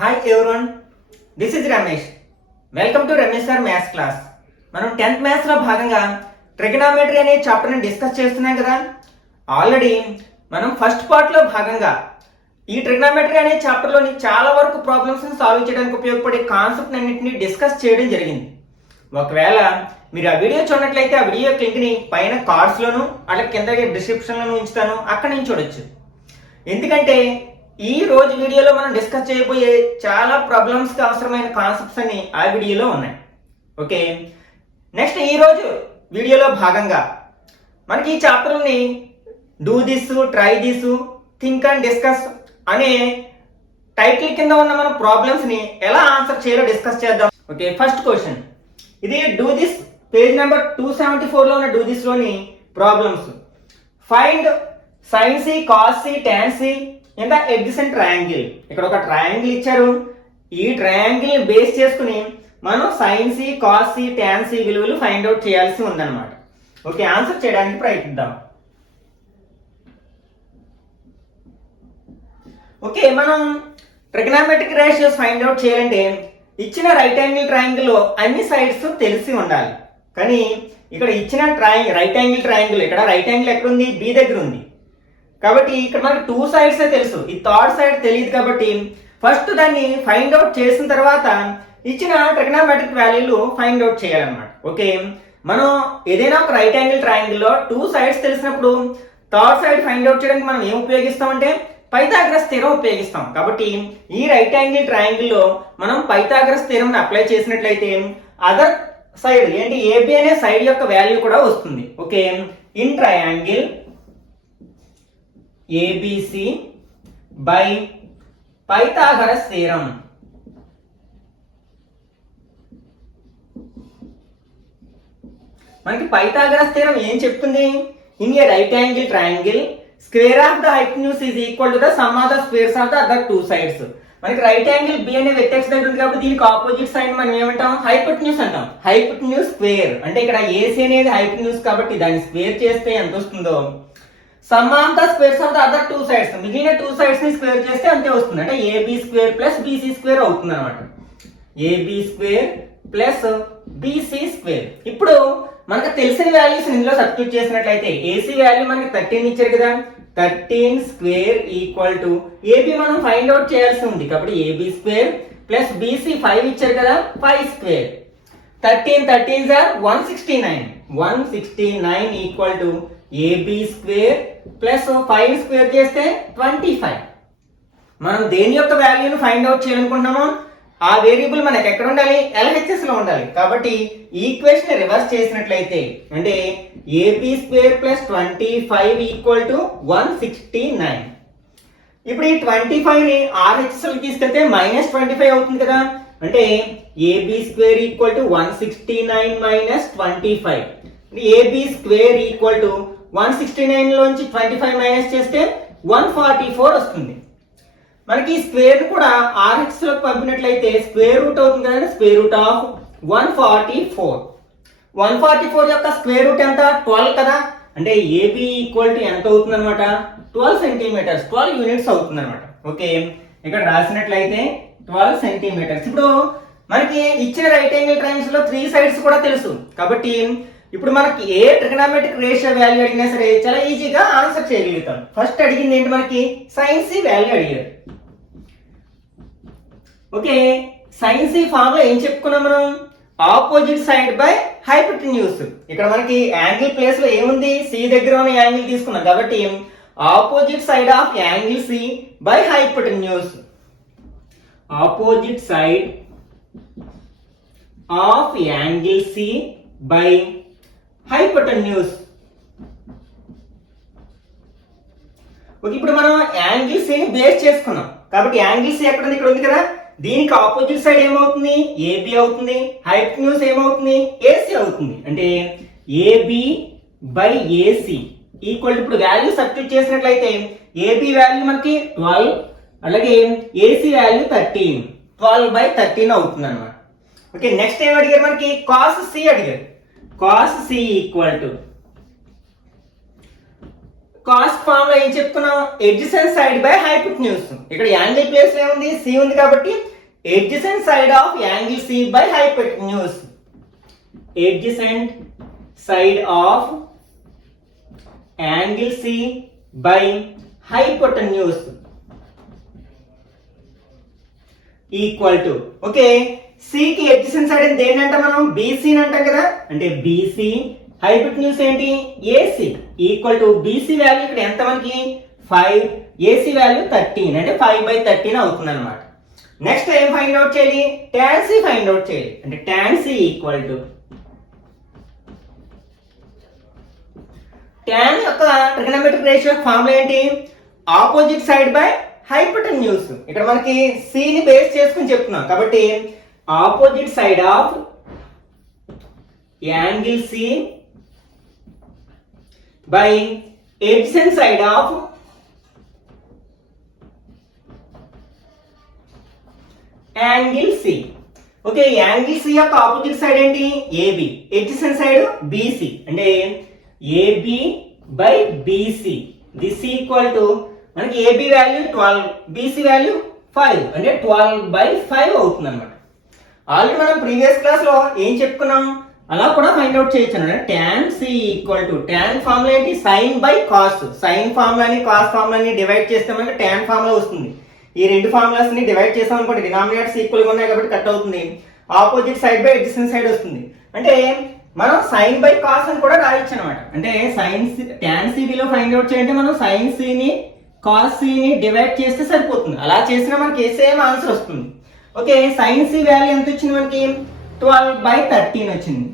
Hi everyone, this is Ramesh. Welcome to Ramesh sir maths class. మనం 10th మ్యాథ్స్లో భాగంగా trigonometry అనే చాప్టర్ని డిస్కస్ చేస్తున్నాం కదా. ఆల్రెడీ మనం ఫస్ట్ పార్ట్లో భాగంగా ఈ ట్రిగనామెట్రీ అనే చాప్టర్లోని చాలా వరకు ప్రాబ్లమ్స్ని సాల్వ్ చేయడానికి ఉపయోగపడే కాన్సెప్ట్ అన్నింటినీ డిస్కస్ చేయడం జరిగింది. ఒకవేళ మీరు ఆ వీడియో చూడనట్లయితే ఆ వీడియో లింక్ని పైన కార్డ్స్లోను అలా కింద డిస్క్రిప్షన్లోను ఉంచుతాను, అక్కడి నుంచి చూడొచ్చు. ఎందుకంటే ఈ రోజు వీడియోలో మనం డిస్కస్ చేయబోయే చాలా ప్రాబ్లమ్స్కి అవసరమైన కాన్సెప్ట్స్ అన్ని ఆ వీడియోలో ఉన్నాయి. ఓకే, నెక్స్ట్ ఈ రోజు వీడియోలో భాగంగా మనకి ఈ చాప్టర్ని do this, try this, think and discuss అనే టైటిల్ కింద ఉన్న మన ప్రాబ్లమ్స్ని ఎలా ఆన్సర్ చేయాలో డిస్కస్ చేద్దాం. ఓకే, ఫస్ట్ క్వశ్చన్ ఇది డూ దిస్ పేజ్ నెంబర్ 274లో ఉన్న డూ దిస్ లోని ప్రాబ్లమ్స్. Find sin c, cos c, tan c in the adjacent triangle. ఇక్కడ ఒక ట్రయాంగిల్ ఇచ్చారు. ఈ ట్రయాంగిల్ ని బేస్ చేసుకుని మనం sin c, cos c, tan c విలువలు ఫైండ్ అవుట్ చేయాల్సి ఉందన్నమాట. ఓకే, ఆన్సర్ చేయడానికి ప్రయత్నిద్దాం. ఓకే, మనం ట్రిగనామెట్రిక్ రేషియోస్ ఫైండ్ అవుట్ చేయాలంటే ఇచ్చిన రైట్ యాంగిల్ ట్రయాంగిల్ లో అన్ని సైడ్స్ తెలిసి ఉండాలి. కానీ ఇక్కడ ఇచ్చిన రైట్ యాంగిల్ ట్రయాంగిల్, ఇక్కడ రైట్ యాంగిల్ ఎక్కడ ఉంది? బి దగ్గర ఉంది. కాబట్టి ఇక్కడ మనకి 2 సైడ్స్ తెలుసు, ఈ థర్డ్ సైడ్ తెలియదు. కాబట్టి ఫస్ట్ దాన్ని ఫైండ్ అవుట్ చేసిన తర్వాత ఇచ్చిన ట్రిగనామెట్రిక్ వాల్యూలు ఫైండ్ అవుట్ చేయాలన్నమాట. ఓకే, మనం ఏదైనా ఒక రైట్ యాంగిల్ ట్రయాంగిల్ లో 2 సైడ్స్ తెలిసినప్పుడు థర్డ్ సైడ్ ఫైండ్ అవుట్ చేయడానికి మనం ఏం ఉపయోగిస్తామంటే పైథాగరస్ థీరం ఉపయోగిస్తాం. కాబట్టి ఈ రైట్ యాంగిల్ ట్రయాంగిల్ లో మనం పైథాగరస్ థీరం అప్లై చేసినట్లయితే అదర్ సైడ్ ఏంటి ఏబి అనే సైడ్ యొక్క వాల్యూ కూడా వస్తుంది. Okay, in triangle ABC by Pythagoras theorem. మనకి పైథాగరస్ థీరం ఏం చెప్తుంది? In a right angle triangle square of the hypotenuse is equal to the sum of the squares of the other 2 sides. మనకి right angle B అనే vectors దగ్గర ఉంది కాబట్టి దీనికి opposite side మనం ఏమంటాం? హైపోటెన్యూస్ అంటాం. హైపోటెన్యూస్ స్క్వేర్ అంటే ఇక్కడ ఏసీ అనేది హైపోటెన్యూస్ కాబట్టి దాన్ని స్క్వేర్ చేస్తే ఎంత వస్తుందో sum of the squares of the other 2 sides, మిగిలిన 2 సైడ్స్ ని స్క్వేర్ చేస్తే అంతే వస్తుంది. అంటే AB square plus BC square అవుతుంది అనమాట. AB square plus BC square. ఇప్పుడు మనకు తెలిసిన వాల్యూస్ ఇందులో సబ్స్టిట్యూట్ చేసినట్లయితే ఏసీ వాల్యూ మనకి 13 ఇచ్చారు కదా, 13 స్క్వేర్ ఈక్వల్ టు ఏబి మనం ఫైండ్ అవుట్ చేయాల్సి ఉంది కాబట్టి ఏబి స్క్వేర్ ప్లస్ బీసీ 5 ఇచ్చారు కదా, 5 square. 13 13s are 169. 169 equal to AB square plus 5 square చేస్తే 25. మనం దేని యొక్క వాల్యూను ఫైండ్ అవుట్ చేయాలనుకుంటున్నామో ఆ వేరియబుల్ మనకి ఎక్కడ ఉండాలి? LHS లో ఉండాలి. కాబట్టి ఈక్వేషన్ రివర్స్ చేసినట్లయితే అంటే AB square plus 25 equal to 169. ఇప్పుడు ఈ 25 ని RHS లో తీసుకెళ్తే -25 అవుతుంది కదా. అంటే AB square equal to 169 minus 25. AB square equal to 169 లోంచి 25 మైనస్ చేస్తే 144 వస్తుంది. మనకి స్క్వేర్ కూడా RHS లోకి పంపినట్లయితే స్క్వేర్ రూట్ అవుతుంది కదా, స్క్వేర్ రూట్ ఆఫ్ 144. 144 యొక్క స్క్వేర్ రూట్ ఎంత? 12 కదా. అంటే ఏబి ఈక్వల్ టు ఎంత అవుతుంది అనమాట? 12 సెంటీమీటర్స్, 12 యూనిట్స్ అవుతుంది అనమాట. ఓకే, ఇక్కడ రాసినట్లయితే 12 సెంటీమీటర్స్. ఇప్పుడు మనకి ఇచ్చిన రైట్ యాంగిల్ ట్రయాంగిల్స్ లో 3 సైడ్స్ కూడా తెలుసు. కాబట్టి ఇప్పుడు మనకి ఏ ట్రిగనామెట్రిక్ రేషియో వాల్యూ అడిగినా సరే చాలా ఈజీగా ఆన్సర్ చేయగలుగుతాం. ఫస్ట్ అడిగింది ఏంటి? మనకి sin c వాల్యూ అడిగారు. ఓకే, sin c ఫార్మ్ లో ఏం చెప్పుకున్నాం మనం? Opposite side by hypotenuse. ఇక్కడ మనకి యాంగిల్ ప్లేస్ లో ఏముంది? సి దగ్గర ఉన్న యాంగిల్ తీసుకున్నాం కాబట్టి opposite side of angle C by hypotenuse. Opposite side of angle C by hypotenuse. Okay, ఇప్పుడు మనం యాంగిల్ సి ని బేస్ చేసుకున్నాం కాబట్టి యాంగిల్ సి ఎక్కడ ఉంది? ఇక్కడ ఉంది కదా. దీనికి ఆపోజిట్ సైడ్ ఏమవుతుంది? ఏబి అవుతుంది. హైపోటెన్యూస్ ఏమవుతుంది? ఏసీ అవుతుంది. అంటే AB by AC equal to, ఇప్పుడు వాల్యూ సబ్స్టిట్యూట్ చేసినట్లయితే ఏబి వాల్యూ మనకి 12, అలాగే ఏసీ వాల్యూ 13, 12 బై 13 అవుతుంది అనమాట. ఓకే, నెక్స్ట్ ఏం అడిగారు? మనకి కాస్ సి అడిగారు. Cos C equal to cos formula ఏం చెప్తున్నాం? Adjacent side by hypotenuse. ఇక్కడ యాంగిల్ ప్లేస్ లో ఏముంది? సి ఉంది కాబట్టి adjacent side of angle C by hypotenuse. Adjacent side of angle C by hypotenuse equal to okay సికి adjacent side అంటే ఏంటంటే మనం బీసీ అంటాం కదా, అంటే బీసీ హైపోటెన్యూస్ ఏంటి AC equal to BC value ఇక్కడ ఎంత మనకి 5, ఏసీ వాల్యూ 13 అంటే 5/13 అవుతుంది అనమాట. నెక్స్ట్ ఏం ఫైండ్ అవుట్ చేయాలి, tan C ఫైండ్ అవుట్ చేయాలి. అంటే tan C equal to tan యొక్క ట్రిగనోమెట్రిక్ రేషియో ఫార్ములా ఏంటి, ఆపోజిట్ సైడ్ బై హైపోటెన్యూస్. ఇక్కడ మనకి C ని బేస్ చేసుకుని చెప్తున్నాం కాబట్టి opposite side of angle C by adjacent side of angle C. Okay angle C యొక్క ఆపోజిట్ సైడ్ ఏంటి AB, ఎడ్జసెంట్ సైడ్ BC అంటే AB by BC. This equal to మనకి AB వాల్యూ 12, BC వాల్యూ 5 అంటే 12/5 అవుతుంది అనమాట. ఆల్రెడీ మనం previous class లో ఏం చెప్పుకున్నాం అలా కూడా ఫైండ్ అవుట్ చేయొచ్చు అన్నమాట. tan C equal to tan formula ఏంటి sin బై cos. sin ఫార్ములాని cos ఫార్ములాని డివైడ్ చేస్తే మనకి tan ఫార్ములా వస్తుంది. ఈ రెండు ఫార్ములాస్ ని డివైడ్ చేసాం అనుకోండి డినామినేటర్స్ ఈక్వల్ గా ఉన్నాయి కాబట్టి కట్ అవుతుంది. Opposite side by adjacent side వస్తుంది. అంటే మనం sin బై cos అని కూడా రాయొచ్చు అనమాట. అంటే tan C విలువ ఫైండ్ అవుట్ చేయాలంటే మనం sin C ని cos C ని డివైడ్ చేస్తే సరిపోతుంది. అలా చేసినా మనకి సేమ్ ఆన్సర్ వస్తుంది. ఓకే sin C వాల్యూ ఎంత వచ్చింది మనకి 12/13 వచ్చింది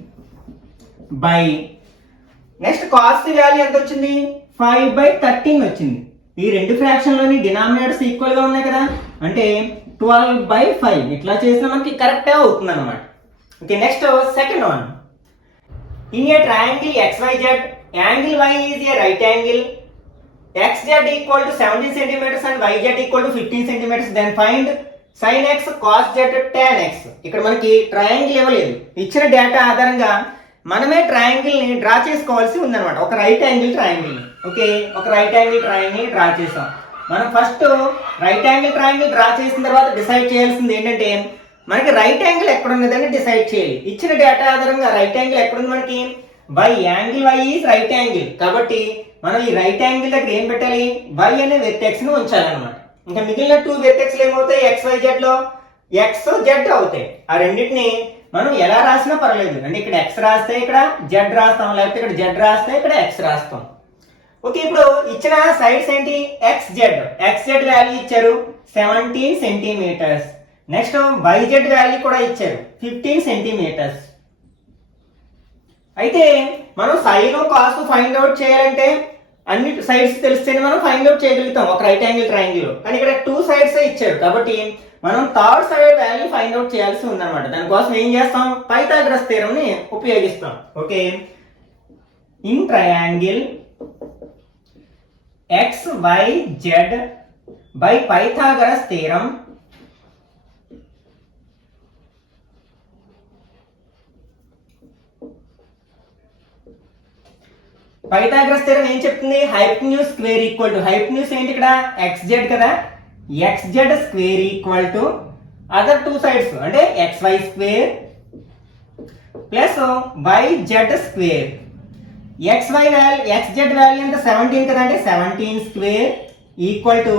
by next cos C value ఎంత వచ్చింది 5/13 వచ్చింది. ఈ రెండు ఫ్రాక్షన్ లోని డినామినేటర్స్ ఈక్వల్ గా ఉన్నాయి కదా అంటే 12/5 ఇట్లా చేసినా మనకి కరెక్ట్ అవుతుంది అనమాట. Okay next second one, in a triangle XYZ angle Y is a right angle, XZ equal to 17 centimeters and YZ equal to 15 centimeters, then find sin x cos z tan x. ఇక్కడ మనకి triangle ఇవ్వలేదు, ఇచ్చిన data ఆధారంగా మనమే triangle ని draw చేసుకోవాల్సి ఉందన్నమాట. ఒక రైట్ యాంగిల్ ట్రయాంగిల్. ఓకే ఒక రైట్ యాంగిల్ ట్రయాంగిల్ డ్రా చేసాం. మనం first right angle triangle draw చేసిన తర్వాత డిసైడ్ చేయాల్సింది ఏంటంటే మనకి రైట్ యాంగిల్ ఎక్కడ ఉన్నదని డిసైడ్ చేయాలి. ఇచ్చిన డేటా ఆధారంగా రైట్ యాంగిల్ ఎక్కడ ఉంది మనకి by angle Y is right angle కాబట్టి మనం ఈ రైట్ యాంగిల్ దగ్గర ఏం పెట్టాలి y అనే వెర్టెక్స్ ని ఉంచాలన్నమాట. ఇంకా మిగిలిన 2 వెర్టెక్స్లు ఏమవుతాయి XYZ లో XZ అవుతాయి. ఆ రెండింటిని మనం ఎలా రాసినా పర్లేదు. అంటే ఇక్కడ x రాస్తే ఇక్కడ z రాస్తాం, లేకపోతే ఇక్కడ z రాస్తే ఇక్కడ x రాస్తాం. ఓకే ఇప్పుడు ఇచ్చిన సైడ్స్ ఏంటి XZ వాల్యూ ఇచ్చారు 17 సెంటీమీటర్స్. నెక్స్ట్ YZ వాల్యూ కూడా ఇచ్చారు 15 సెంటీమీటర్స్. అయితే మనం సైన్ కాస్ ఫైండ్ అవుట్ చేయాలంటే అన్ని సైడ్స్ తెలిస్తేనే మనం ఫైండ్ అవుట్ చేయగలుగుతాం ఒక రైట్ యాంగిల్ ట్రయాంగిల్. కానీ ఇక్కడ 2 సైడ్స్ ఇచ్చారు కాబట్టి మనం third side value find out చేయాల్సి ఉందన్నమాట. దానికోసం ఏం చేస్తాం పైథాగరస్ థీరం ని ఉపయోగిస్తాం. Okay in triangle XYZ by Pythagoras theorem Pythagoras theorem ఏం చెప్తుంది hypotenuse square equal to hypotenuse ఏంటి ఇక్కడ XZ కదా XZ square equal to other 2 sides అంటే XY square plus YZ square. XZ value అంటే 17 కదా అంటే 17 square equal to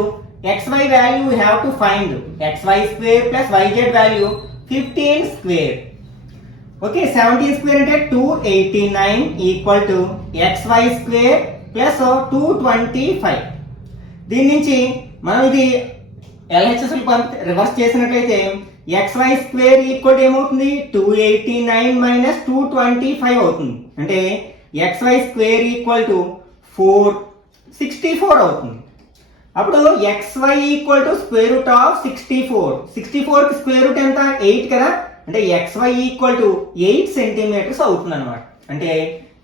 XY value we have to find XY square plus YZ value 15 square. Okay 17 square అంటే 289 equal to XY square plus 225. దీని నుంచి మనం ఇది LHS reverse చేసినట్లయితే XY square equal ఏమవుతుంది 289 మైనస్ 225 అవుతుంది. అంటే XY స్క్వేర్ ఈక్వల్ టు 464 అవుతుంది. అప్పుడు XY equal to square root of 64 కి స్క్వేర్ రూట్ ఎంత 8 కదా అంటే XY ఈక్వల్ టు 8 సెంటీమీటర్స్ అవుతుంది అనమాట. అంటే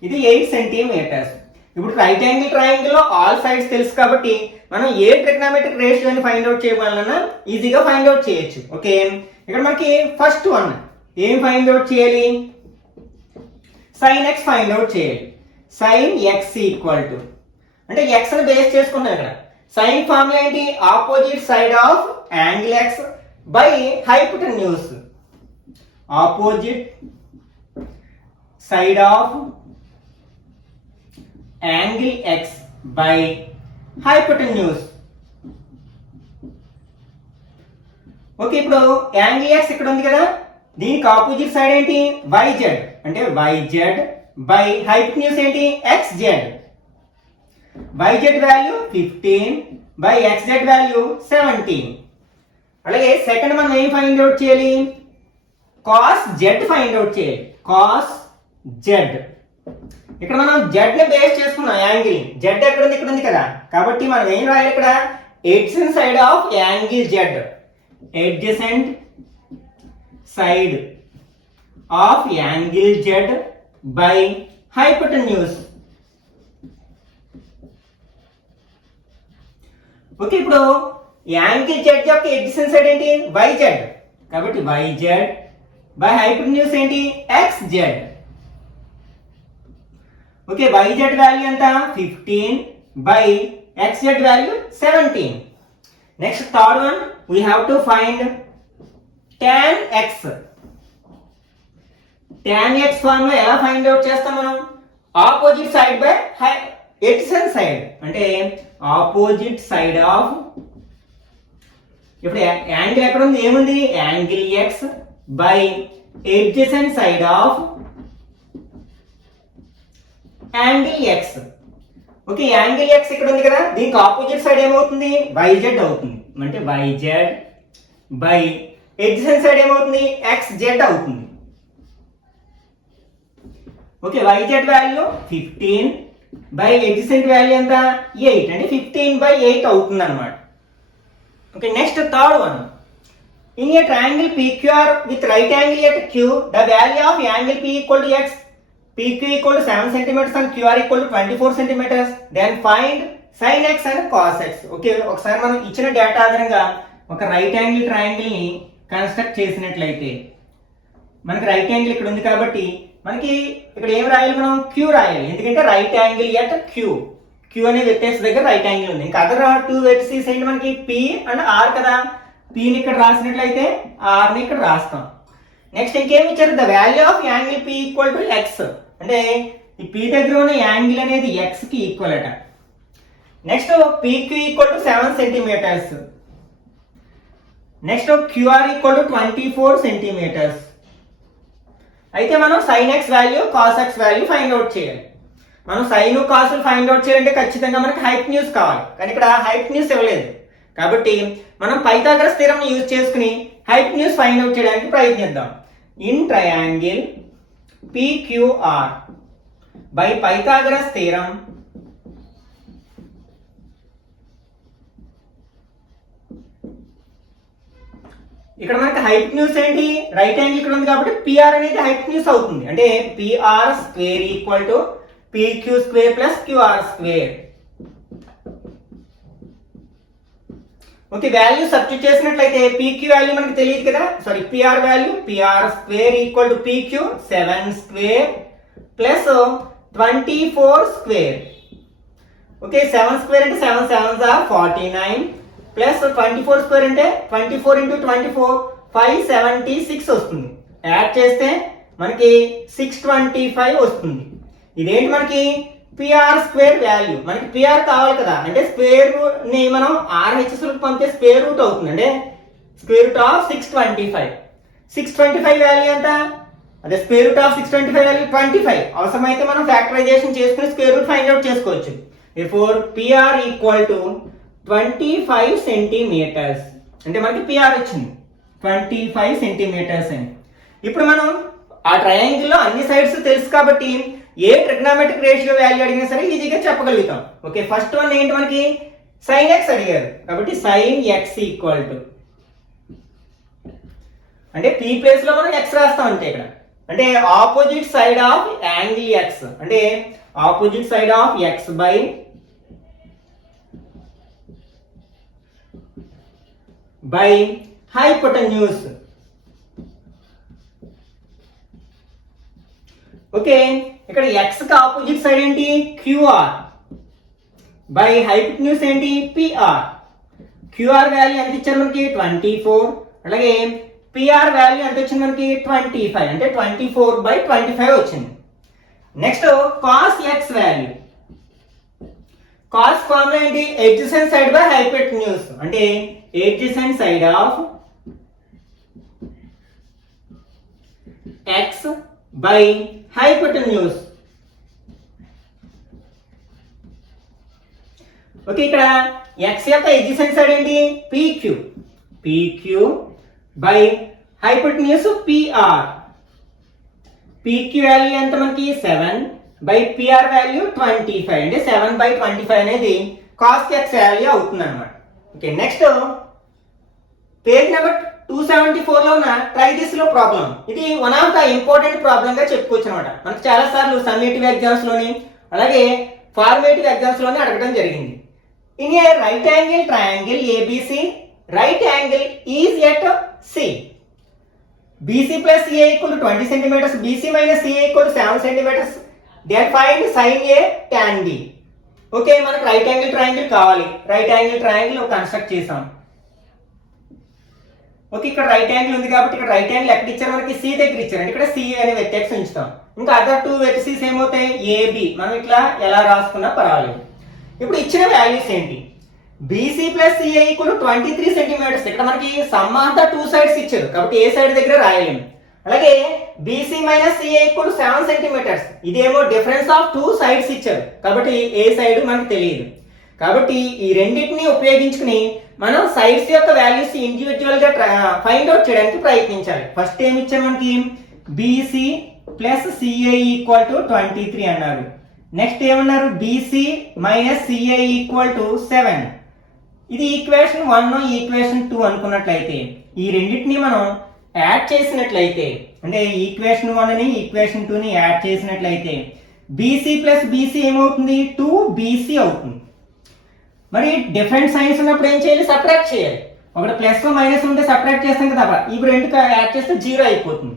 ఇది 8 సెంటీమీటర్స్. ఇప్పుడు రైట్ యాంగిల్ ట్రయాంగిల్ లో ఆల్ సైడ్స్ తెలుసు కాబట్టి మనం ఏ ట్రిగ్నోమెట్రిక్ రేషియోని ఫైండ్ అవుట్ చేయాలన్నా ఈజీగా ఫైండ్ అవుట్ చేయొచ్చు. ఓకే ఇక్కడ మనకి ఫస్ట్ వన్ ఏం ఫైండ్ అవుట్ చేయాలి sin x ఫైండ్ అవుట్ చేయాలి. sin x ఈక్వల్ టు అంటే x ని బేస్ చేసుకున్నాం. ఇక్కడ sin ఫార్ములా ఏంటి opposite side of angle x by hypotenuse, opposite side of angle X by hypotenuse. Okay, ఇప్పుడు angle X ఇక్కడ ఉంది కదా, దీనికి ఆపోజిట్ సైడ్ ఏంటి YZ, అంటే YZ బై హైపోటెన్యూస్ ఏంటి XZ. YZ value 15 by XZ value 17. అలాగే సెకండ్ మనం ఏం ఫైండ్ అవుట్ చేయాలి, cos Z ఫైండ్ అవుట్ చేయాలి. cos Z, ఇక్కడ మనం Z ని బేస్ చేసుకున్నాం, యాంగిల్ Z ఎక్కడ ఉంది, ఇక్కడ ఉంది కదా, కాబట్టి మనం ఏం రాయాలి ఇక్కడ, adjacent side of angle Z, adjacent side of angle Z by hypotenuse. Okay, ఇప్పుడు యాంగిల్ Z యొక్క adjacent సైడ్ ఏంటి YZ, కాబట్టి YZ బై హైపోటెన్యూస్ ఏంటి XZ. ఓకే, YZ వాల్యూ ఎంత 15 by XZ value 17. Next third one, we have to find tan x. tan x form లో ఎలా find out చేస్తాం మనం, opposite side by adjacent side, అంటే opposite side of, ఇప్పుడు angle ఎక్కడ ఉంది, ఏముంది angle x by adjacent side of angle x. Okay, angle x ఇక్కడ ఉంది కదా, దీనికి ఆపోజిట్ సైడ్ ఏమవుతుంది YZ అవుతుంది, అంటే YZ బై adjacent సైడ్ ఏమవుతుంది XZ అవుతుంది. Okay, YZ value 15 by adjacent value ఎంత 8, అంటే 15 బై 8 అవుతుంది అన్నమాట. Okay, next third one, in a triangle PQR with right angle at Q, the value of angle P equal to X, PQ equal to 7 centimeters and QR equal to 24 centimeters. Then find sin x and cos x. Okay, ఒకసారి మనం ఇచ్చిన data ఆధారంగా ఒక right angle triangle ని construct చేసినట్లయితే, మనకి right angle ఇక్కడ ఉంది కాబట్టి మనకి ఇక్కడ ఏం రాయాలి, మనం Q రాయాలి, ఎందుకంటే రైట్ యాంగిల్ ఎట్ Q అనే వెక్టర్స్ దగ్గర రైట్ యాంగిల్ ఉంది. ఇంకా అదర్ టూ వెక్టర్స్ ఏంటి మనకి P అండ్ R కదా, P ని ఇక్కడ రాసినట్లయితే R ని ఇక్కడ రాస్తాం. నెక్స్ట్ ఇంకేమి ఇచ్చారు, the value of angle P equal to X, అంటే ఈ P దగ్గర ఉన్న యాంగిల్ అనేది X కి ఈక్వల్ అట. Next PQ equal to 7 centimetres, next QR equal to 24 centimetres. అయితే మనం sin x value cos x value find out చేయాలి. మనం sin cos ఫైండ్ అవుట్ చేయాలంటే ఖచ్చితంగా మనకి హైపోటెన్యూస్ కావాలి, కానీ ఇక్కడ హైపోటెన్యూస్ ఇవ్వలేదు, కాబట్టి మనం పైథాగరస్ థీరం యూజ్ చేసుకుని హైపోటెన్యూస్ ఫైండ్ అవుట్ చేయడానికి ప్రయత్నిద్దాం. In triangle PQR by Pythagoras theorem, ఇక్కడ మనకి హైపోటెన్యూస్ ఏంటి రైట్ యాంగిల్ ఇక్కడ ఉంది కాబట్టి PR అనేది హైపోటెన్యూస్ అవుతుంది, అంటే PR square equal to PQ square plus QR square. Okay, value substitute చేసినట్లయితే PQ వాల్యూ మనకి తెలియదు కదా, sorry PR value PR square equal to PQ 7 square plus 24 square. Okay, 7 square అంటే 7 7s are 49 ప్లస్ 24 స్క్వేర్ అంటే 24 into 24 576 వస్తుంది. Add చేస్తే మనకి 625 వస్తుంది. ఇదేంటి మనకి PR స్క్వేర్ వాల్యూ, మనకి PR కావాలి కదా, అంటే స్క్వేర్ ని మనం RHS పంపితే స్క్వేర్ రూట్ అవుతుంది, అంటే స్క్వేర్ రూట్ ఆఫ్ 625. 625 వాల్యూ ఎంత, అదే స్క్వేర్ రూట్ ఆఫ్ 625 వాల్యూ 25. అవసరమైతే మనం ఫ్యాక్టరైజేషన్ చేసుకుని స్క్వేర్ రూట్ ఫైండ్ అవుట్ చేసుకోవచ్చు. therefore PR equal to 25 centimetres, అంటే మనకి PR వచ్చింది 25 సెంటీమీటర్స్ అని. ఇప్పుడు మనం ఆ ట్రయాంగిల్ లో అన్ని సైడ్స్ తెలుసు కాబట్టి ఏ ట్రిగ్నోమెట్రిక్ రేషియో వాల్యూ అడిగినా సరే ఈజీగా చెప్పగలుగుతాం. ఓకే, ఫస్ట్ వన్ ఏంటి మనకి sin x అడిగారు కాబట్టి sin x ఈక్వల్ టు, అంటే P ప్లేస్ లో మనం x రాస్తాం అంటే ఇక్కడ, అంటే opposite side of angle x, అంటే opposite side of x by hypotenuse. Okay, ఇక్కడ x కి ఆపోజిట్ సైడ్ ఏంటి QR బై హైపోటెన్యూస్ ఏంటి PR. QR వాల్యూ ఎంత ఇచ్చారు మనకి 24 అలాగే పిఆర్ వాల్యూ ఎంత వచ్చింది మనకి 25 అంటే 24/25 వచ్చింది. Next cos X value, cos formula ఏంటి, ఎడ్జసెంట్ సైడ్ బై హైపోటెన్యూస్ అంటే adjacent side of x by hypotenuse. Okay, ఇక్కడ x యొక్క ఎడ్జసెంట్ సైడ్ ఏంటి PQ by hypotenuse PR. PQ value ఎంత మనకి 7 బై PR వాల్యూ 25 అంటే 7/25 అనేది కాస్ ఎక్స్ వాల్యూ అవుతుంది అనమాట. ఓకే, నెక్స్ట్ పేజ్ నెంబర్ 274 లో ఉన్న ట్రై దిస్ లో ప్రాబ్లం. ఇది one of the important problem గా చెప్పుకోవచ్చు అనమాట. మనకి చాలా సార్లు సమ్మేటివ్ ఎగ్జామ్స్ లోని అలాగే ఫార్మేటివ్ ఎగ్జామ్స్ లోని అడగడం జరిగింది. In a right angle triangle ABC, right angle is at C. BC plus CA equal to 20 centimeters, BC minus CA equal to 7 centimeters. Then find sin A tan B. Okay, మనకు right angle triangle కావాలి. Right angle triangle construct చేసాం. Okay, ఇక్కడ right angle ఉంది కాబట్టి ఇక్కడ right angle ఎక్కడ ఇచ్చారు మనకి C దగ్గర ఇచ్చారు అంటే ఇక్కడ C అనే వెక్టర్స్ ఉంచుతాం. ఇంకా అదర్ టూ వెక్టర్స్ ఏమవుతాయి AB. మనం ఇట్లా ఎలా రాసుకున్నా పర్వాలేదు. ఇప్పుడు ఇచ్చిన వాల్యూస్ ఏంటి, BC plus CA equal to 23 centimeters. ఇక్కడ మనకి some of the two sides ఇచ్చారు కాబట్టి ఏ సైడ్ దగ్గర రాయలేము. అలాగే BC minus CA equal to 7 centimeters. ఇదేమో డిఫరెన్స్ ఆఫ్ టూ సైడ్స్ ఇచ్చారు కాబట్టి ఏ సైడ్ మనకు తెలియదు. కాబట్టి ఈ రెండింటిని ఉపయోగించుకుని మనం సైడ్స్ యొక్క వాల్యూస్ ఇండివిజువల్ గా ఫైండ్ అవుట్ చేయడానికి ప్రయత్నించాలి. ఫస్ట్ ఏమి ఇచ్చారు మనకి BC plus CA equal to 23 అన్నారు. నెక్స్ట్ ఏమన్నారు BC minus CA equal to 7. ఇది ఈక్వేషన్ 1 ఈక్వేషన్ 2 అనుకున్నట్లయితే ఈ రెండింటిని మనం యాడ్ చేసినట్లయితే అంటే ఈక్వేషన్ 1 ని ఈక్వేషన్ 2 ని యాడ్ చేసినట్లయితే BC ప్లస్ BC ఏమవుతుంది 2BC అవుతుంది. మరి డిఫరెంట్ సైన్స్ ఉన్నప్పుడు ఏం చేయాలి, సబ్ట్రాక్ట్ చేయాలి. ఒకటి ప్లస్ మైనస్ ఉంటే సబ్ట్రాక్ట్ చేస్తాం కదా, ఇప్పుడు రెండు యాడ్ చేస్తే 0 అయిపోతుంది.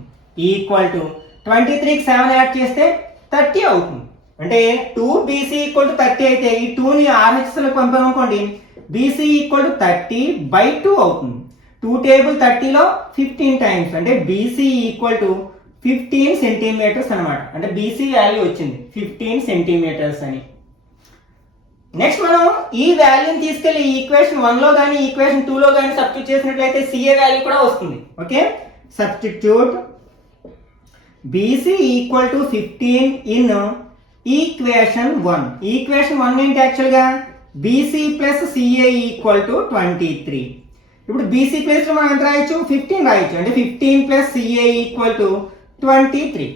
ఈక్వల్ టు 23కి 7 యాడ్ చేస్తే 30 అవుతుంది. అంటే 2BC ఈక్వల్ టు 30 అయితే ఈ 2ని RHSలోకి పంపామనుకోండి BC ఈక్వల్ టు 30/2 అవుతుంది. 2 టేబుల్ 30లో 15 టైమ్స్ అంటే BC ఈక్వల్ టు 15 సెంటీమీటర్స్ అనమాట. అంటే BC వాల్యూ వచ్చింది 15 సెంటీమీటర్స్ అని. నెక్స్ట్ మనం ఈ వాల్యూని తీసుకెళ్లి ఈక్వేషన్ 1 లో కానీ ఈక్వేషన్ 2 లో కానీ సబ్స్టిట్యూట్ చేసినట్లయితే CA వాల్యూ కూడా వస్తుంది. Okay, substitute BC equal to 15 in equation 1. Equation 1 ఏంటి యాక్చువల్గా BC plus CA equal to 23. ఇప్పుడు BC ప్లస్ లో మనం ఎంత రాయొచ్చు 15 రాయొచ్చు అంటే 15 ప్లస్ CA ఈక్వల్ టు 23.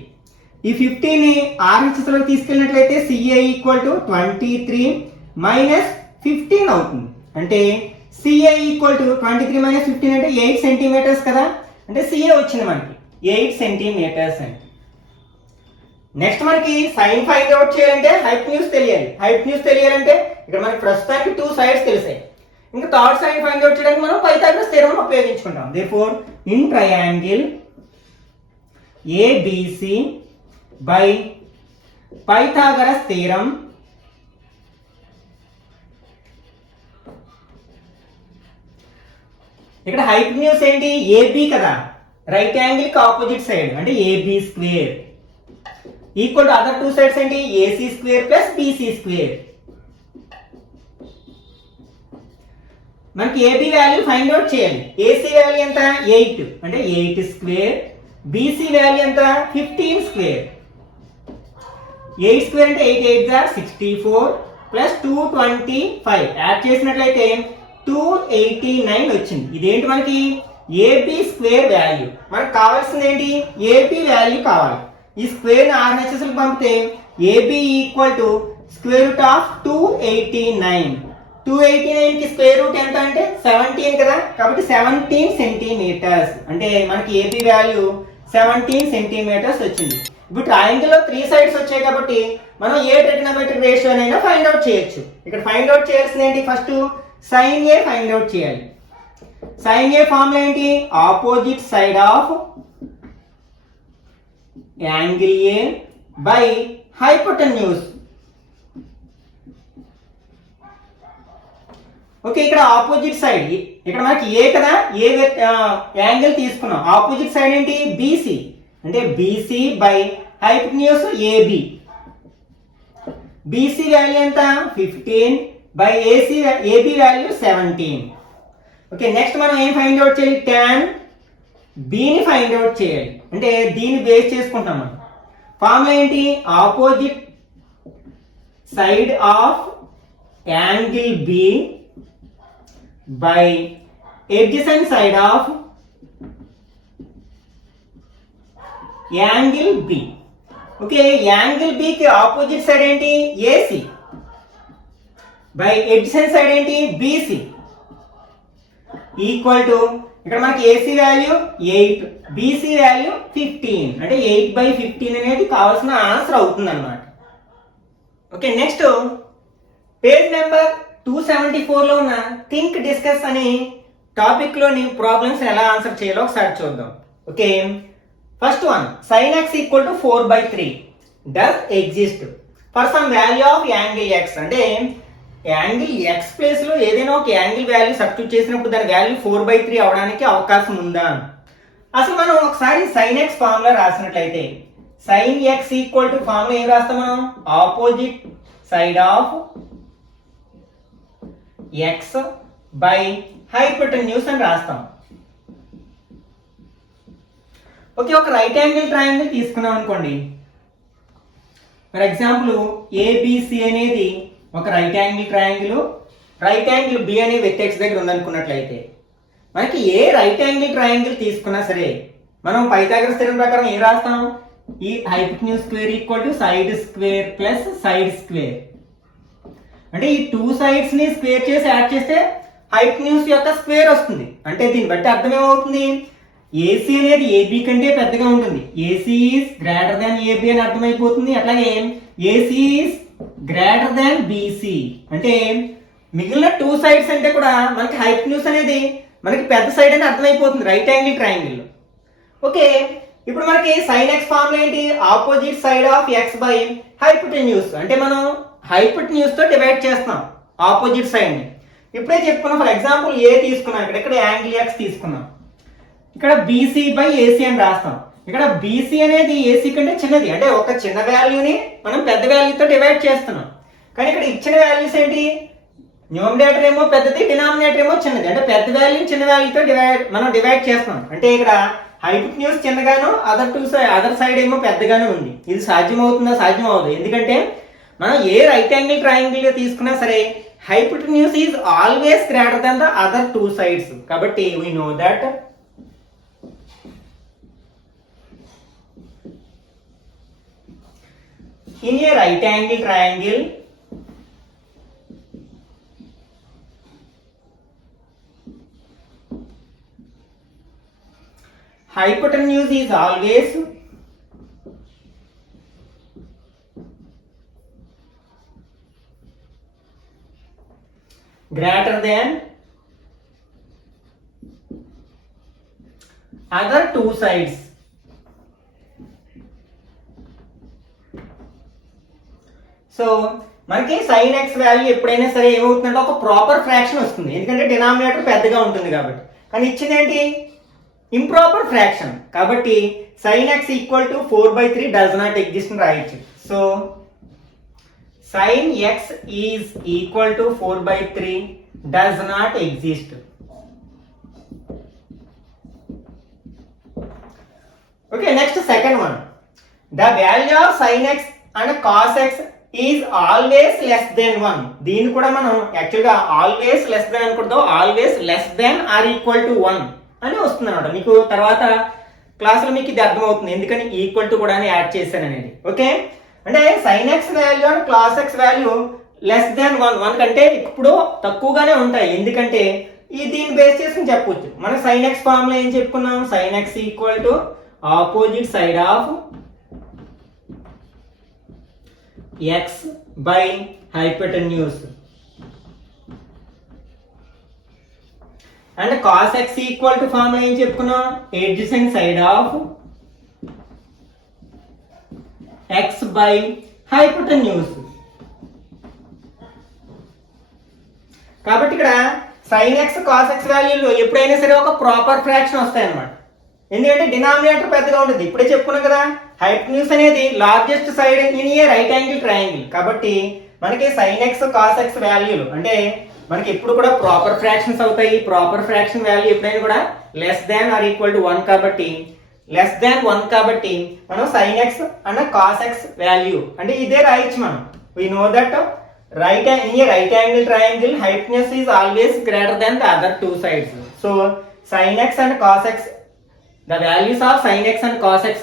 ఈ 15 ని RHS లోకి తీసుకెళ్ళినట్లయితే CA ఈక్వల్ టు 23 మైనస్ 15 అవుతుంది. అంటే CA ఈక్వల్ టు 23 మైనస్ 15 అంటే 8 సెంటీమీటర్స్ కదా, అంటే CA వచ్చింది మనకి 8 సెంటీమీటర్స్ అని. నెక్స్ట్ మనకి సైన్ ఫైండ్ అవుట్ చేయాలంటే హైపోటెన్యూస్ తెలియాలి. హైపోటెన్యూస్ తెలియాలంటే ఇక్కడ మనకి ప్రస్తుతానికి టూ సైడ్స్ తెలిసాయి. ఇంకా థర్డ్ సైడ్ ఫైండ్ అవుట్ చేయడానికి మనం పైథాగరస్ థియరం ఉపయోగించుకుంటాం. Therefore in triangle ABC by Pythagoras theorem ఇక్కడ హైపోటెన్యూస్ ఏంటి AB కదా, రైట్ యాంగిల్ కి ఆపోజిట్ సైడ్ అంటే AB square equal to other two sides ఏంటి AC square plus BC square. మనకి AB వాల్యూ ఫైండ్ అవుట్ చేయాలి. AC value ఎంత 8 అంటే 8 స్క్వేర్, BC వాల్యూ ఎంత 15 స్క్వేర్. 8 స్క్వేర్ అంటే 8 8 ఆర్ 64 ప్లస్ 225 యాడ్ చేసినట్లయితే 289 వచ్చింది. ఇదేంటి మనకి AB స్క్వేర్ వాల్యూ. మనకు కావాల్సింది ఏంటి AB వాల్యూ కావాలి. ఈ స్క్వేర్ ని RHS కి పంపితే AB equal to square root of 289. 289 కి స్క్వేర్ రూట్ ఎంత అంటే 17 కదా, కాబట్టి 17 సెంటీమీటర్స్ అంటే మనకి AB వాల్యూ 17 సెంటీమీటర్స్ వచ్చింది. ఇప్పుడు ట్రయాంగిల్ లో 3 సైడ్స్ వచ్చాయి కాబట్టి మనం ఏ ట్రిగ్నోమెట్రిక్ రేషియో అయినా ఫైండ్ అవుట్ చేయొచ్చు. ఇక్కడ ఫైండ్ అవుట్ చేయాల్సింది ఏంటి, first sin A find out చేయాలి. sin A ఫార్ములా ఏంటి, opposite side of angle A by hypotenuse. Okay, ఇక్కడ ఆపోజిట్ సైడ్ ఇక్కడ మనకి ఏ కదా, ఏ యాంగిల్ తీసుకున్నాం. ఆపోజిట్ సైడ్ ఏంటి, బీసీ. అంటే BC by hypotenuse AB. BC value ఎంత 15 by AB value 17. Okay, next మనం ఏం ఫైండ్ అవుట్ చేయాలి, tan బిని ఫైండ్ అవుట్ చేయాలి. అంటే దీన్ని బేస్ చేసుకుంటాం మనం. ఫార్ములా ఏంటి, opposite side of angle B by adjacent side of angle B. Okay, angle B కి ఆపోజిట్ సైడ్ ఏంటి, ఏసీ బై adjacent సైడ్ ఏంటి, బీసీ ఈక్వల్ టు ఇక్కడ మనకి ఏసీ వాల్యూ 8, బీసీ వాల్యూ 15. అంటే 8/15 అనేది కావాల్సిన ఆన్సర్ అవుతుంది అనమాట. ఓకే, నెక్స్ట్ పేజ్ నెంబర్ 274 లో ఉన్న థింక్ డిస్కస్ అనే టాపిక్ లోని ప్రాబ్లమ్స్ ఎలా ఆన్సర్ చేయాలో ఒకసారి చూద్దాం. Okay, first one, sin x equal to 4/3 does exist for some value of angle x. అంటే యాంగిల్ x ప్లేస్ లో ఏదైనా ఒక యాంగిల్ వాల్యూ సబ్స్టిట్యూట్ చేసినప్పుడు దాని వాల్యూ 4/3 అవడానికి అవకాశం ఉందా. అసలు మనం ఒకసారి sin x ఫార్ములా రాసినట్లయితే sin x equal to formula ఏం రాస్తాం మనం, opposite side of x by hypotenuse అని రాస్తాం. ఓకే, ఒక రైట్ యాంగిల్ ట్రయాంగిల్ తీసుకున్నాం అనుకోండి. ఫర్ ఎగ్జాంపుల్ ఏబిసి అనేది ఒక right angle triangle, right angle B అనే వెర్టెక్స్ దగ్గర ఉందనుకున్నట్లయితే మనకి ఏ రైట్ యాంగిల్ ట్రయాంగిల్ తీసుకున్నా సరే మనం పైథాగరస్ థియరం ప్రకారం ఏం రాస్తాం, ఈ hypotenuse square equal to side square plus side square. అంటే ఈ టూ సైడ్స్ ని స్క్వేర్ చేసి యాడ్ చేస్తే హైపోటెన్యూస్ యొక్క స్క్వేర్ వస్తుంది. అంటే దీన్ని బట్టి అర్థం ఏమవుతుంది, ఏసీ అనేది ఏబి కంటే పెద్దగా ఉంటుంది. AC is greater than AB అని అర్థమైపోతుంది. అట్లాగే AC is greater than BC. అంటే మిగిలిన టూ సైడ్స్ అంటే కూడా మనకి హైపోటెన్యూస్ అనేది మనకి పెద్ద సైడ్ అని అర్థమైపోతుంది రైట్ యాంగిల్ ట్రయాంగిల్. ఓకే, ఇప్పుడు మనకి sin x ఫార్ములా ఏంటి, opposite side of x by hypotenuse. అంటే మనం హైపోటెన్యూస్ తో డివైడ్ చేస్తాం ఆపోజిట్ సైడ్ ని. ఇప్పుడే చెప్పుకున్నాం. ఫర్ ఎగ్జాంపుల్ ఏ తీసుకున్నాం, ఇక్కడ యాంగిల్ x తీసుకున్నాం. ఇక్కడ బీసీ బై ఏసీ అని రాస్తాం. ఇక్కడ బీసీ అనేది ఏసీ కంటే చిన్నది. అంటే ఒక చిన్న వాల్యూని మనం పెద్ద వాల్యూతో డివైడ్ చేస్తున్నాం. కానీ ఇక్కడ ఇచ్చిన వాల్యూస్ ఏంటి, న్యూమరేటర్ ఏమో పెద్దది, డినామినేటర్ ఏమో చిన్నది. అంటే పెద్ద వాల్యూ చిన్న వాల్యూతో మనం డివైడ్ చేస్తున్నాం. అంటే ఇక్కడ హైపోటెన్యూస్ చిన్నగాను అదర్ సైడ్ ఏమో పెద్దగాను ఉంది. ఇది సాధ్యం అవుతుందా, సాధ్యం అవ్వదు. ఎందుకంటే మనం ఏ రైట్ యాంగిల్ ట్రయాంగిల్ తీసుకున్నా సరే hypotenuse is always greater than the other two sides. కాబట్టి we know that in a right angle triangle hypotenuse is always greater than other two sides. So మనకి sin x వాల్యూ ఎప్పుడైనా సరే ఏమవుతుందంటే ఒక proper fraction వస్తుంది. ఎందుకంటే denominator పెద్దగా ఉంటుంది కాబట్టి. కానీ ఇచ్చింది ఏంటి, ఇంప్రాపర్ ఫ్రాక్షన్. కాబట్టి sin x equal to 4/3 does not exist అని రాయొచ్చు. So sin x is equal to 4/3 does not exist. Okay, next second one, the value of sin x and cos x is always less than 1. దీన్ని కూడా మనం యాక్చువల్గా always less than అనుకుంటాం, always less than or equal to 1 అని వస్తుంది అనమాట. మీకు తర్వాత క్లాసులో మీకు ఇది అర్థమవుతుంది ఎందుకని ఈక్వల్ టు కూడా యాడ్ చేశాను అనేది. ఓకే, అంటే sin x value and cos x value less than 1 కంటే ఇప్పుడు తక్కువగానే ఉంటాయి. ఎందుకంటే దీన్ని బేస్ చేసుకుని చెప్పొచ్చు. మనం sin x ఫార్ములా ఏం చెప్పుకున్నాం, sin x equal to opposite side of x by hypotenuse and cos x equal to formula ఏం చెప్పుకున్నాం, adjacent side of x by hypotenuse. కాబట్టి ఇక్కడ sin x cos x వాల్యూలు ఎప్పుడైనా సరే ఒక ప్రాపర్ ఫ్రాక్షన్ వస్తాయి అన్నమాట. ఎందుకంటే డినామినేటర్ పెద్దగా ఉంటుంది. ఇప్పుడే చెప్పుకున్నాం కదా, హైపోటెన్యూస్ అనేది largest side in a right angle triangle. కాబట్టి మనకి sin x cos x వాల్యూలు అంటే మనకి ఎప్పుడు కూడా ప్రాపర్ ఫ్రాక్షన్స్ అవుతాయి. ప్రాపర్ ఫ్రాక్షన్ వాల్యూ ఎప్పుడైనా కూడా less than or equal to 1 కాబట్టి లెస్ దాన్ 1 కాబట్టి మనం sin x and cos x value అంటే ఇదే రాయొచ్చు మనం. We know that in a right angle triangle hypotenuse is always greater than the other two sides. So sin x and cos x, the values of sin x and cos x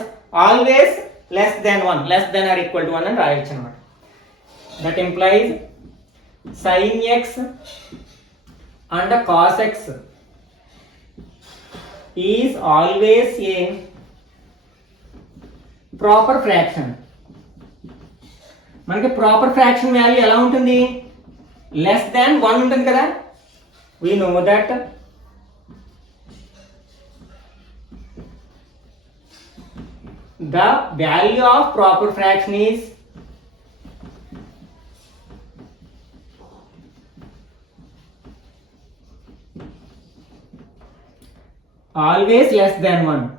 always less than 1, less than or equal to 1 అని రాయొచ్చు అన్నమాట. That implies sin x and cos x is always a proper fraction. మనకి proper fraction value ఎలా ఉంటుంది? Less than 1 ఉంటుంది కదా. we know that the value of proper fraction is always less than 1.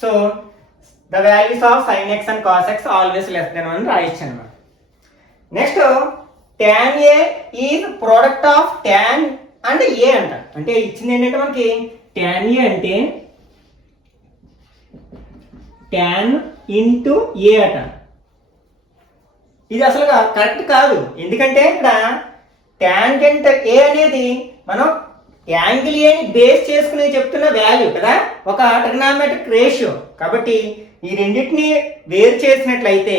So the values of sin x and cos x always less than 1 రాయొచ్చు అన్నమాట. Next tan a is product of tan and a అంట. అంటే ఇచ్చింది ఏంటంటే మనకి tan a అంటే tan into a అట. ఇది అసలు కరెక్ట్ కాదు. ఎందుకంటే ఇక్కడ టాంజెంట్ a అనేది మనం యాంగిల్ ఏని బేస్ చేసుకుని చెప్తున్న వాల్యూ కదా, ఒక ట్రిగ్నామెట్రిక్ రేషియో. కాబట్టి ఈ రెండింటిని వేరు చేసినట్లయితే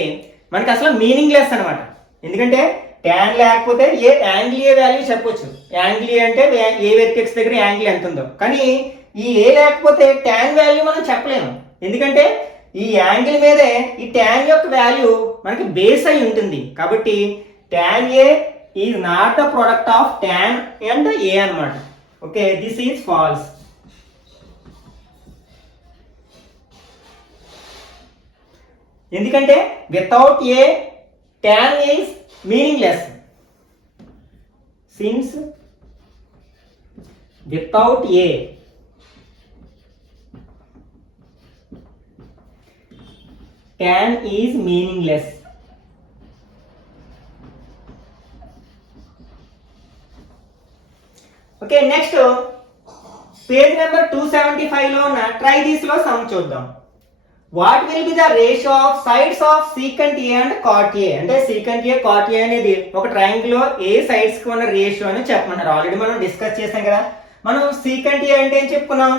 మనకి అసలు మీనింగ్ లెస్ అనమాట. ఎందుకంటే ట్యాన్ లేకపోతే ఏ యాంగిల్ ఏ వాల్యూ చెప్పొచ్చు. యాంగిల్ ఏ అంటే ఏ వెర్టెక్స్ దగ్గర యాంగిల్ ఎంత ఉందో. కానీ ఈ ఏ లేకపోతే ట్యాన్ వాల్యూ మనం చెప్పలేము. ఎందుకంటే ఈ యాంగిల్ మీదే ఈ ట్యాన్ యొక్క వాల్యూ మనకి బేస్ అయి ఉంటుంది. కాబట్టి tan A is not the product of tan and A అన్నమాట. Okay, this is false. ఎందుకంటే without A tan is meaningless. Since without a tan is meaningless. Okay, next page number 275 లో ఉన్న try this లో sum చూద్దాం. What will be the ratio of sides of secant A and cot A. అంటే secant ఏ cot ఏ అనేది ఒక triangle లో ఏ sides కి ఉన్న రేషియో అని చెప్పమన్నారు. ఆల్రెడీ మనం డిస్కస్ చేసాం కదా. మనం సీకంట్ ఏ అంటే ఏం చెప్పుకున్నాం?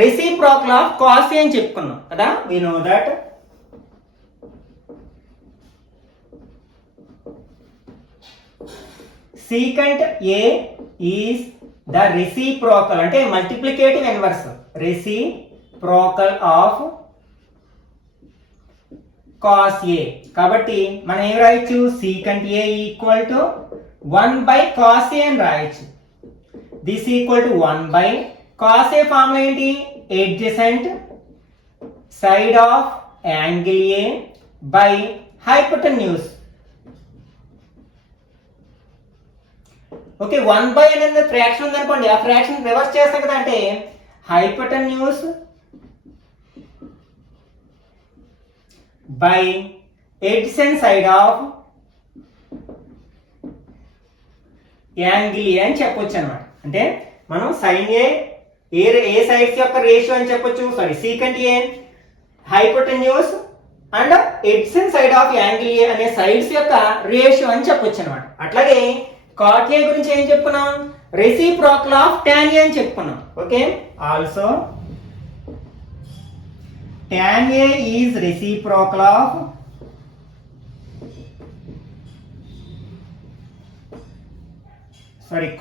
రెసిప్రోకల్ ఆఫ్ కాస్ ఏ అని చెప్పుకున్నాం కదా. We know that secant A is the reciprocal అంటే multiplicative inverse reciprocal of cos a. కాబట్టి మనం ఏం రాయొచ్చు? secant a equal to 1 by cos a అని రాయొచ్చు. This equal to 1 by cos a formula ఏంటి? adjacent side of angle a by hypotenuse. Okay, 1 by అనేది fraction ఉందనుకోండి, ఆ ఫ్రాక్షన్ రివర్స్ చేస్తాం కదా. అంటే hypotenuse by adjacent side of angle a అని చెప్పొచ్చు అన్నమాట. అంటే మనం sin a ఏ సైడ్స్ యొక్క రేషియో అని చెప్పొచ్చు. Sorry, secant a hypotenuse and adjacent side of angle a అనే సైడ్స్ యొక్క రేషియో అని చెప్పొచ్చు అన్నమాట. అట్లాగే cot a గురించి ఏం చెప్పుకున్నాం? రెసిప్రోకల్ ఆఫ్ tan a అని చెప్పుకున్నాం. Okay, also tan a is reciprocal of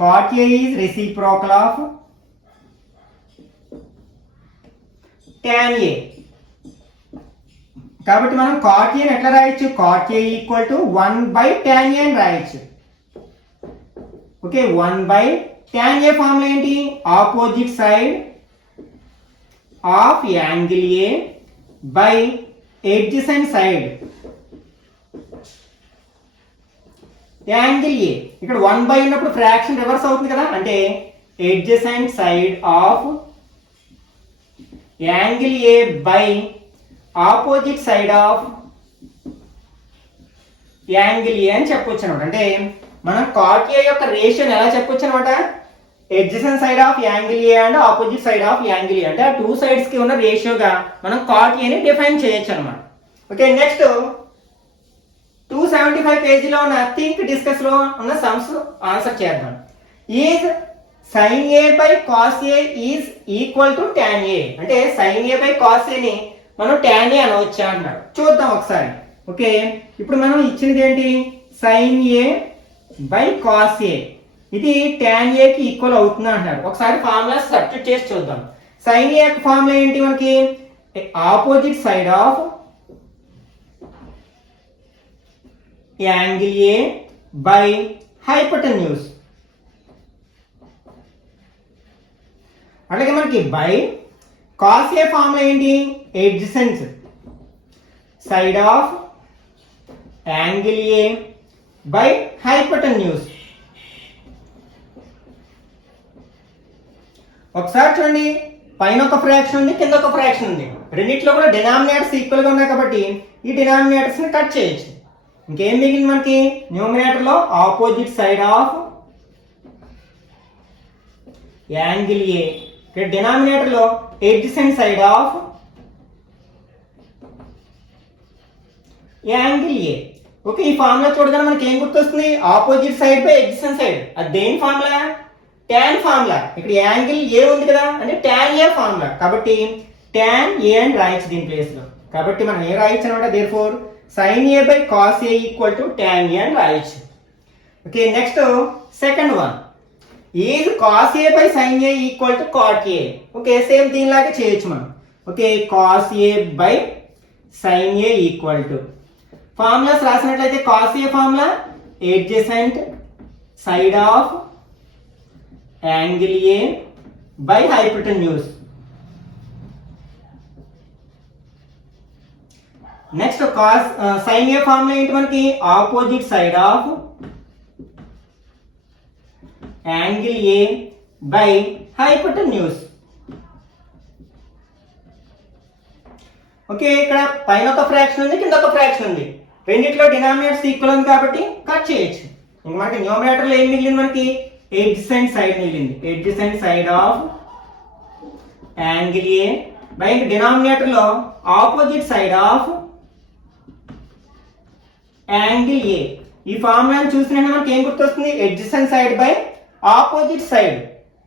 cot a is reciprocal of tan a. కాబట్టి మనం cot a ని ఎట్లా రాయొచ్చు? cot a equal to 1 by tan a అని రాయొచ్చు. Okay, 1 by tan a formula ఏంటి? Opposite side of angle a by adjacent side angle A. ఇక్కడ 1 by ఉన్నప్పుడు ఫ్రాక్షన్ రివర్స్ అవుతుంది కదా, అంటే adjacent side of angle A by opposite side of angle A అని చెప్పొచ్చు అనమాట. అంటే మనం కాట్ ఏ యొక్క రేషియోని ఎలా చెప్పొచ్చు అనమాట, adjacent side of angle A and opposite side of angle ఏ, అంటే ఆ 2 సైడ్స్ కి ఉన్న రేషియోగా మనం కాట్ ఏని డిఫైన్ చేయొచ్చు అనమాట. ఓకే, నెక్స్ట్ 275 పేజీలో ఉన్న థింక్ డిస్కస్ లో ఉన్న సమ్స్ ఆన్సర్ చేద్దాం. Is sin a by cos a is equal to tan a, అంటే sin a by cos a ని మనం tan a అనవచ్చా అన్నారు. చూద్దాం ఒకసారి. ఓకే, ఇప్పుడు మనం ఇచ్చినది ఏంటి, sin a by cos a, ఇది tan a కి ఈక్వల్ అవుతుంది అంటున్నారు. ఒకసారి ఫార్ములా సబ్స్టిట్యూట్ చేసి చూద్దాం. sin a యొక్క ఫార్ములా ఏంటి మనకి, opposite side of angle a by hypotenuse. అలాగే మనకి బై కాస్ ఏ ఫార్ములా ఏంటి, adjacent side of angle A by hypotenuse. ఒకసారి చూడండి, పైన ఒక ఫ్రాక్షన్ ఉంది, కింద ఒక ఫ్రాక్షన్ ఉంది, రెండిట్లో కూడా డినామినేటర్స్ ఈక్వల్ గా ఉన్నాయి కాబట్టి ఈ డినామినేటర్స్ ని కట్ చేయొచ్చు. ఇంకేం మిగిలింది మనకి, న్యూమినేటర్ లో opposite side of angle A, ఇక్కడ డినామినేటర్ లో adjacent side of angle A. Okay, ఈ ఫార్ములా చూడగానే మనకి ఏం గుర్తొస్తుంది, opposite side by adjacent side. అది దేని ఫార్ములా, టాన్ ఫార్ములా. ఇక్కడ యాంగిల్ ఏ ఉంది కదా, అంటే టాన్ ఏ ఫార్ములా, కాబట్టి టాన్ ఏ అని రాయొచ్చు దీని ప్లేస్ లో. కాబట్టి మనం ఏ రాయొచ్చు అనమాట, therefore sin a by cos a equal to tan a అని రాయొచ్చు. Okay, next second one, is cos a by sin a equal to cot a. Okay, same దీనిలాగే చేయొచ్చు మనం. Okay, cos a by sin a equal to, formulas రాసినట్లయితే cos a formula adjacent side of angle a by hypotenuse. Next cos sin a formula ఏంటి మనకి, opposite side of angle A by hypotenuse. Okay, ఇక్కడ పైన ఒక fraction ఉంది, కింద ఒక fraction ఉంది, రెండిట్లో డినామినేటర్స్ ఈక్వల్ ఉంది కాబట్టి కట్ చేయొచ్చు. ఇంక మనకి న్యూమరేటర్ లో ఏం మిగిలింది, మనకి ఎడ్జసెంట్ సైడ్ మిగిలింది, adjacent side of angle A by denominator లో opposite side of angle A. ఈ ఫార్ములాని చూసినట్టు మనకి ఏం గుర్తొస్తుంది, adjacent side by opposite side.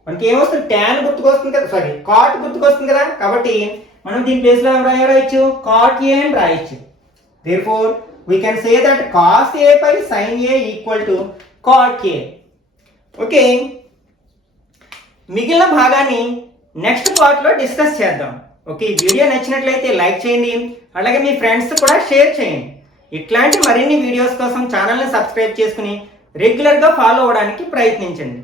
మనకి ఏమొస్తుంది, ట్యాన్ గుర్తుకొస్తుంది కదా, సారీ కాట్ గుర్తుకొస్తుంది కదా, కాబట్టి మనం దీని ప్లేస్ లో రాయొచ్చు, కాట్ ఏ అని రాయొచ్చు. Therefore we can say that cos a by sin a equal to cot a. Okay, మిగిలిన భాగాన్ని నెక్స్ట్ పార్ట్ లో డిస్కస్ చేద్దాం. ఓకే, ఈ వీడియో నచ్చినట్లయితే లైక్ చేయండి, అలాగే మీ ఫ్రెండ్స్ కూడా షేర్ చేయండి. ఇట్లాంటి మరిన్ని వీడియోస్ కోసం ఛానల్ని సబ్స్క్రైబ్ చేసుకుని రెగ్యులర్గా ఫాలో అవ్వడానికి ప్రయత్నించండి.